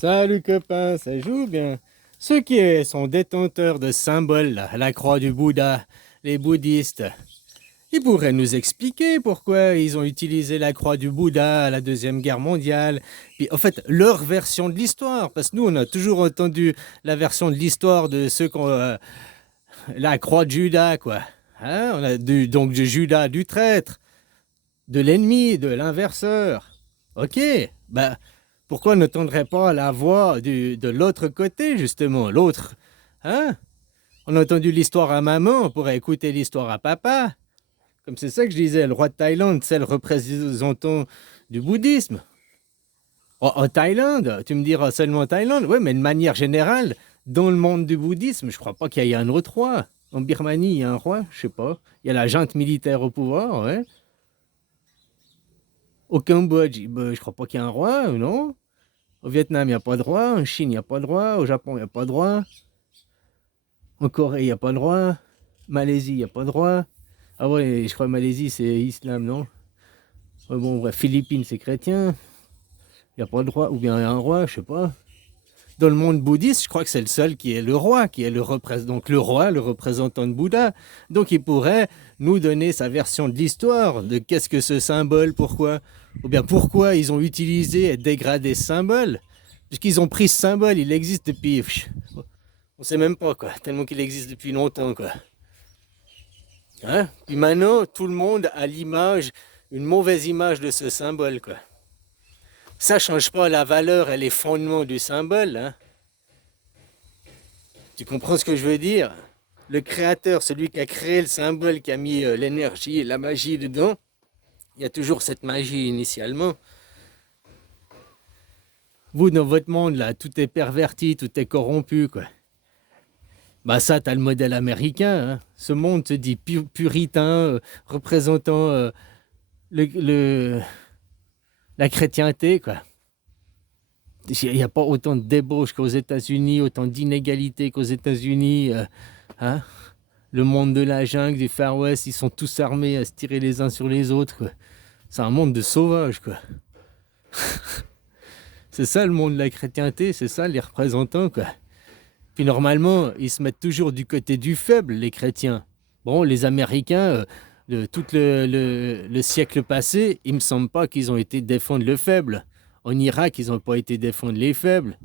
Salut copain, ça joue bien. Ceux qui sont détenteurs de symboles, là, la croix du Bouddha, les bouddhistes, ils pourraient nous expliquer pourquoi ils ont utilisé la croix du Bouddha à la Deuxième Guerre mondiale. Puis en fait, leur version de l'histoire, parce que nous, on a toujours entendu la version de l'histoire de ceux qui ont la croix de Judas, quoi. Hein, on a donc de Judas, du traître, de l'ennemi, de l'inverseur. Ok, bah pourquoi ne tendrait pas la voix de l'autre côté, justement, l'autre. Hein? On a entendu l'histoire à maman, on pourrait écouter l'histoire à papa. Comme c'est ça que je disais, le roi de Thaïlande, c'est le représentant du bouddhisme. En Thaïlande, tu me diras seulement Thaïlande, oui, mais de manière générale, dans le monde du bouddhisme, je crois pas qu'il y ait un autre roi. En Birmanie, il y a un roi, je sais pas. Il y a la junte militaire au pouvoir, ouais. Au Cambodge, ben, je crois pas qu'il y ait un roi, non? Au Vietnam, il n'y a pas de roi. En Chine, il n'y a pas de roi. Au Japon, il n'y a pas de roi. En Corée, il n'y a pas de roi. Malaisie, il n'y a pas de roi. Ah ouais, je crois que Malaisie, c'est islam, non? Ouais, bon, bref, Philippines, c'est chrétien. Il n'y a pas de roi. Ou bien il y a un roi, je sais pas. Dans le monde bouddhiste, je crois que c'est le seul qui est le roi, qui est le représentant. Donc le roi, le représentant de Bouddha. Donc il pourrait nous donner sa version de l'histoire, de qu'est-ce que ce symbole, pourquoi. Ou bien pourquoi ils ont utilisé et dégradé ce symbole. Puisqu'ils ont pris ce symbole, il existe depuis. On sait même pas, quoi. Tellement qu'il existe depuis longtemps, quoi. Hein? Puis maintenant, tout le monde a l'image, une mauvaise image de ce symbole, quoi. Ça change pas la valeur et les fondements du symbole, hein. Tu comprends ce que je veux dire? Le créateur, celui qui a créé le symbole, qui a mis l'énergie et la magie dedans, il y a toujours cette magie initialement. Vous, dans votre monde, là, tout est perverti, tout est corrompu, quoi. Bah ça, t'as le modèle américain, hein. Ce monde se dit puritain, représentant le, le- la chrétienté, quoi. Il n'y a pas autant de débauche qu'aux États-Unis, autant d'inégalités qu'aux États-Unis. Hein? Le monde de la jungle, du Far West, ils sont tous armés à se tirer les uns sur les autres, quoi. C'est un monde de sauvages, quoi. C'est ça le monde de la chrétienté, c'est ça les représentants, quoi. Puis normalement, ils se mettent toujours du côté du faible, les chrétiens. Bon, les Américains, tout le siècle passé, il me semble pas qu'ils ont été défendre le faible. En Irak, ils n'ont pas été défendre les faibles.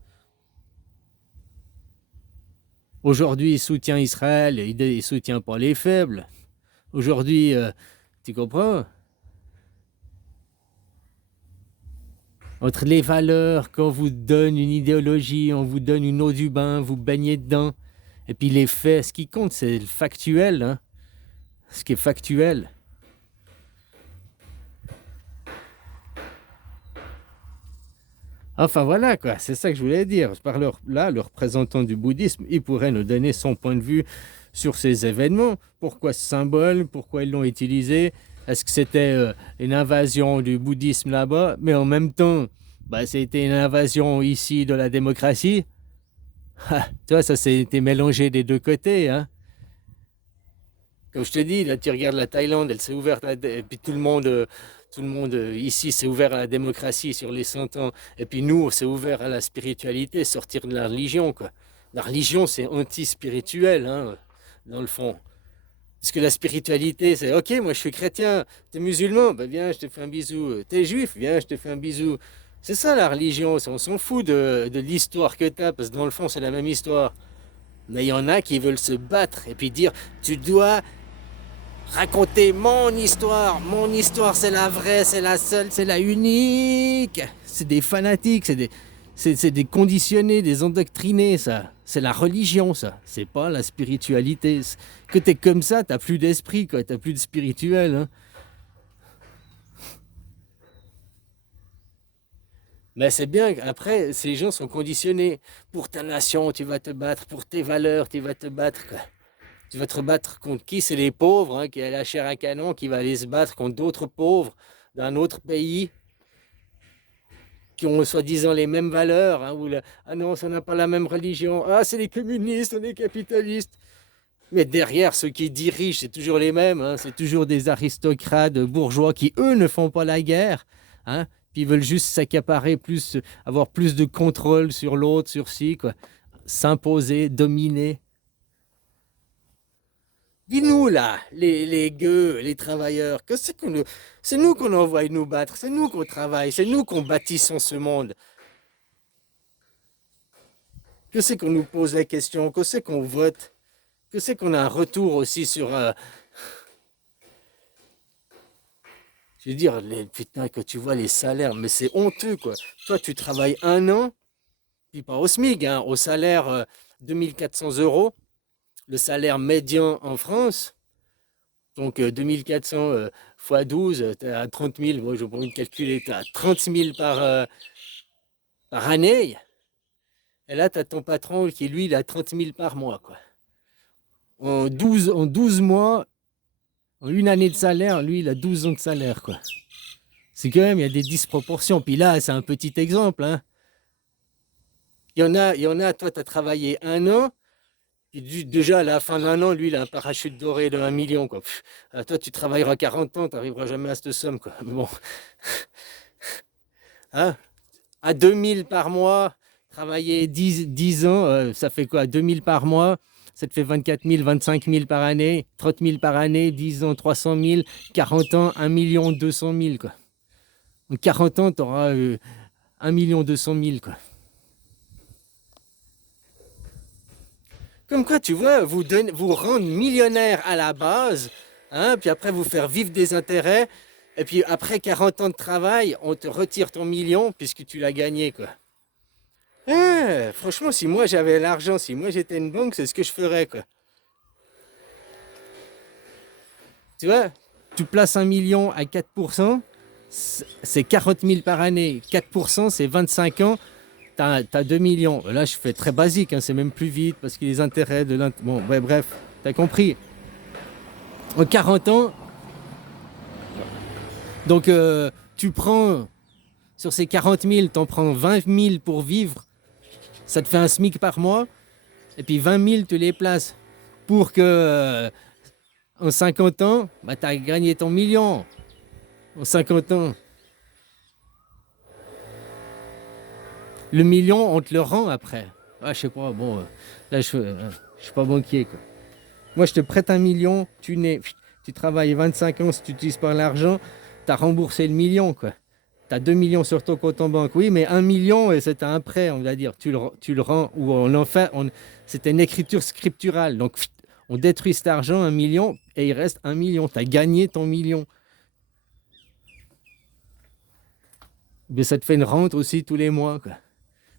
Aujourd'hui, ils soutiennent Israël, ils ne soutiennent pas les faibles. Aujourd'hui, tu comprends? Entre les valeurs, quand on vous donne une idéologie, on vous donne une eau du bain, vous baignez dedans. Et puis les faits, ce qui compte, c'est le factuel, hein? Ce qui est factuel. Enfin voilà, quoi, c'est ça que je voulais dire. Par là, le représentant du bouddhisme, il pourrait nous donner son point de vue sur ces événements. Pourquoi ce symbole? Pourquoi ils l'ont utilisé? Est-ce que c'était une invasion du bouddhisme là-bas? Mais en même temps, bah, c'était une invasion ici de la démocratie. Tu vois, ça s'est été mélangé des deux côtés, hein. Comme je te dis, là, tu regardes la Thaïlande, elle s'est ouverte, et puis tout le monde ici s'est ouvert à la démocratie sur les 100 ans. Et puis nous, on s'est ouvert à la spiritualité, sortir de la religion, quoi. La religion, c'est anti-spirituel, hein, dans le fond. Parce que la spiritualité, c'est ok, moi je suis chrétien, t'es musulman, ben viens, je te fais un bisou. T'es juif, viens, je te fais un bisou. C'est ça la religion, on s'en fout de l'histoire que t'as, parce que dans le fond, c'est la même histoire. Mais il y en a qui veulent se battre et puis dire, tu dois raconter mon histoire c'est la vraie, c'est la seule, c'est la unique. C'est des fanatiques, c'est des conditionnés, des endoctrinés, ça. C'est la religion, ça. C'est pas la spiritualité. Que t'es comme ça, t'as plus d'esprit, quoi. T'as plus de spirituel, hein. Mais c'est bien, après, ces gens sont conditionnés. Pour ta nation, tu vas te battre. Pour tes valeurs, tu vas te battre, quoi. Tu vas te battre contre qui? C'est les pauvres, hein, qui a la chair à canon, qui va aller se battre contre d'autres pauvres d'un autre pays qui ont soi-disant les mêmes valeurs, hein, ah non, ça n'a pas la même religion, ah c'est les communistes, on est capitalistes. Mais derrière, ceux qui dirigent, c'est toujours les mêmes, hein, c'est toujours des aristocrates bourgeois qui, eux, ne font pas la guerre, hein. puis ils veulent juste s'accaparer plus, avoir plus de contrôle sur l'autre, sur ci, quoi. S'imposer, dominer. Dis-nous là, les gueux, les travailleurs, que c'est que nous, c'est nous qu'on envoie nous battre, c'est nous qu'on travaille, c'est nous qu'on bâtissons ce monde. Que c'est qu'on nous pose la question, que c'est qu'on vote, que c'est qu'on a un retour aussi sur, je veux dire, putain, que tu vois les salaires, mais c'est honteux quoi. Toi, tu travailles un an, puis pas au SMIC, hein, au salaire 2 400 euros, le salaire médian en France. Donc 2400 fois 12, tu à 30 000. Moi, je pourrais calculer, tu as 30 000 par année. Et là, tu as ton patron qui, lui, il a 30 000 par mois. Quoi. En 12 mois, en une année de salaire, lui, il a 12 ans de salaire. Quoi. C'est quand même, il y a des disproportions. Puis là, c'est un petit exemple. Hein. Il y en a, toi, tu as travaillé un an. Et déjà, à la fin d'un an, lui, il a un parachute doré de 1 million. Quoi. Toi, tu travailleras 40 ans, tu n'arriveras jamais à cette somme. Quoi. Mais bon. Hein, à 2000 par mois, travailler 10 ans, ça fait quoi? 2000 par mois, ça te fait 24 000, 25 000 par année, 30 000 par année, 10 ans, 300 000, 40 ans, 1 200 000. Quoi. En 40 ans, tu auras 1 200 000. Quoi. Comme quoi, tu vois, vous rendre millionnaire à la base, hein, puis après vous faire vivre des intérêts, et puis après 40 ans de travail, on te retire ton million puisque tu l'as gagné, quoi. Franchement, si moi j'avais l'argent, si moi j'étais une banque, c'est ce que je ferais, quoi. Tu vois, tu places 1 million à 4%, c'est 40 000 par année. 4%, c'est 25 ans, t'as 2 millions. Là, je fais très basique, hein, c'est même plus vite parce que les intérêts de l'intérêt. Bon, ouais, bref, t'as compris. En 40 ans, donc tu prends, sur ces 40 000, t'en prends 20 000 pour vivre, ça te fait un SMIC par mois, et puis 20 000, tu les places pour que en 50 ans, bah, tu as gagné ton million. En 50 ans. Le million, on te le rend après. Ah, je sais pas, bon, là, je suis pas banquier, quoi. Moi, je te prête 1 million, tu travailles 25 ans, si tu n'utilises pas l'argent, tu as remboursé le million, quoi. Tu as 2 millions sur ton compte en banque. Oui, mais 1 million, et c'est un prêt, on va dire. Tu le rends, ou c'est une écriture scripturale. Donc, on détruit cet argent, 1 million, et il reste 1 million. Tu as gagné ton million. Mais ça te fait une rente aussi tous les mois, quoi.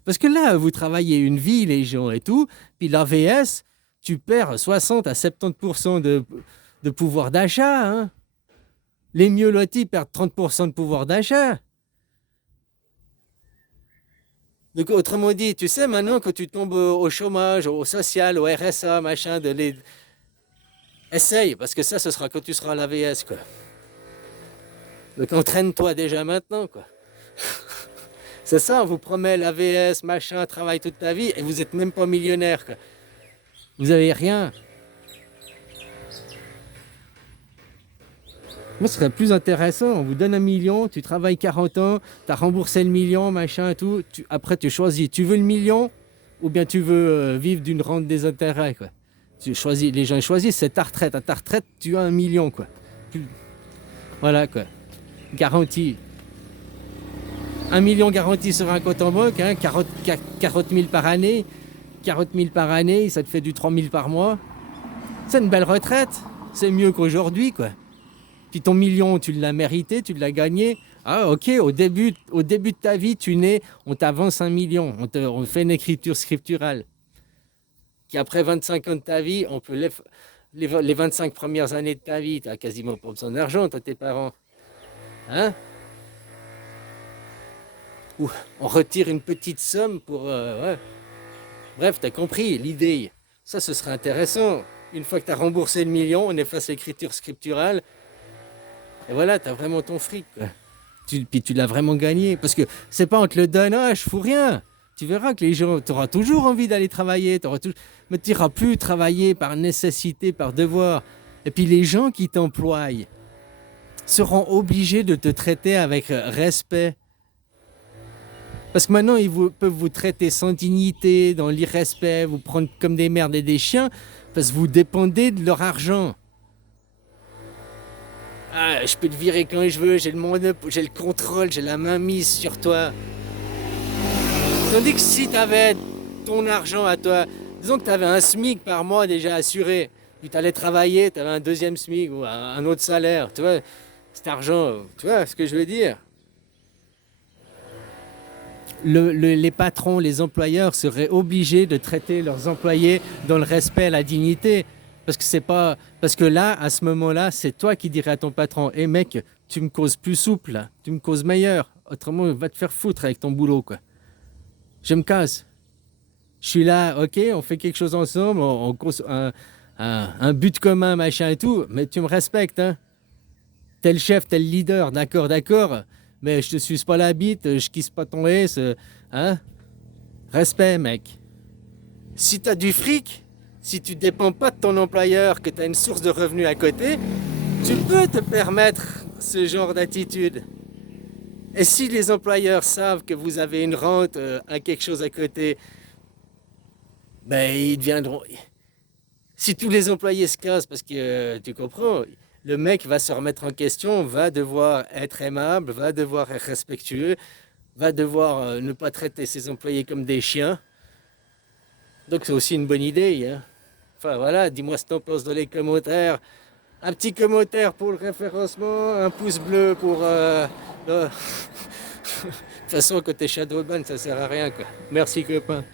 Parce que là, vous travaillez une vie, les gens et tout, puis l'AVS, tu perds 60 à 70% de pouvoir d'achat. Hein. Les mieux lotis perdent 30% de pouvoir d'achat. Donc, autrement dit, tu sais, maintenant que tu tombes au chômage, au social, au RSA, machin, essaye, parce que ça, ce sera quand tu seras à l'AVS, quoi. Donc, entraîne-toi déjà maintenant, quoi. C'est ça, on vous promet l'AVS, machin, travail toute ta vie, et vous n'êtes même pas millionnaire, quoi. Vous avez rien. Moi, ce serait plus intéressant. On vous donne 1 million, tu travailles 40 ans, tu as remboursé le million, machin et tout. Après, tu choisis. Tu veux le million ou bien tu veux vivre d'une rente des intérêts, quoi. Tu choisis. Les gens choisissent, c'est ta retraite. À ta retraite, tu as 1 million, quoi. Voilà, quoi. Garantie. 1 million garanti sur un compte en banque, hein, 40 000 par année. 40 000 par année, ça te fait du 3 000 par mois. C'est une belle retraite. C'est mieux qu'aujourd'hui, quoi. Puis ton million, tu l'as mérité, tu l'as gagné. Ah, ok, au début de ta vie, tu nais, on t'avance 1 million. On fait une écriture scripturale. Qu'après 25 ans de ta vie, on peut les 25 premières années de ta vie, tu n'as quasiment pas besoin d'argent, tu as tes parents. Hein? Ou on retire une petite somme pour... ouais. Bref, tu as compris l'idée. Ça, ce serait intéressant. Une fois que tu as remboursé le million, on efface l'écriture scripturale. Et voilà, tu as vraiment ton fric, quoi. Puis tu l'as vraiment gagné. Parce que c'est pas on te le donne, ah, je fous rien. Tu verras que les gens, tu auras toujours envie d'aller travailler, mais tu n'iras plus travailler par nécessité, par devoir. Et puis les gens qui t'emploient seront obligés de te traiter avec respect. Parce que maintenant, peuvent vous traiter sans dignité, dans l'irrespect, vous prendre comme des merdes et des chiens, parce que vous dépendez de leur argent. Ah, je peux te virer quand je veux, j'ai le monopole, j'ai le contrôle, j'ai la main mise sur toi. Tandis que si tu avais ton argent à toi, disons que tu avais un SMIC par mois déjà assuré, puis tu allais travailler, tu avais un deuxième SMIC ou un autre salaire, tu vois, cet argent, tu vois ce que je veux dire? Les patrons, les employeurs seraient obligés de traiter leurs employés dans le respect et la dignité. Parce que c'est pas. Parce que là, à ce moment-là, c'est toi qui dirais à ton patron: hé mec, tu me causes plus souple, là. Tu me causes meilleur. Autrement, va te faire foutre avec ton boulot, quoi. Je me casse. Je suis là, ok, on fait quelque chose ensemble, on cause un but commun, machin et tout, mais tu me respectes, hein. Tel chef, tel leader, d'accord, d'accord, mais je te suce pas la bite, je kisse pas ton S, hein. Respect, mec. Si tu as du fric, si tu dépends pas de ton employeur, que tu as une source de revenus à côté, tu peux te permettre ce genre d'attitude. Et si les employeurs savent que vous avez une rente à quelque chose à côté, ben ils deviendront. Si tous les employés se cassent parce que tu comprends, le mec va se remettre en question, va devoir être aimable, va devoir être respectueux, va devoir ne pas traiter ses employés comme des chiens. Donc c'est aussi une bonne idée, hein. Enfin voilà, dis-moi ce que t'en penses dans les commentaires. Un petit commentaire pour le référencement, un pouce bleu pour... De toute façon, côté Shadowban, ça sert à rien, quoi. Merci, copain.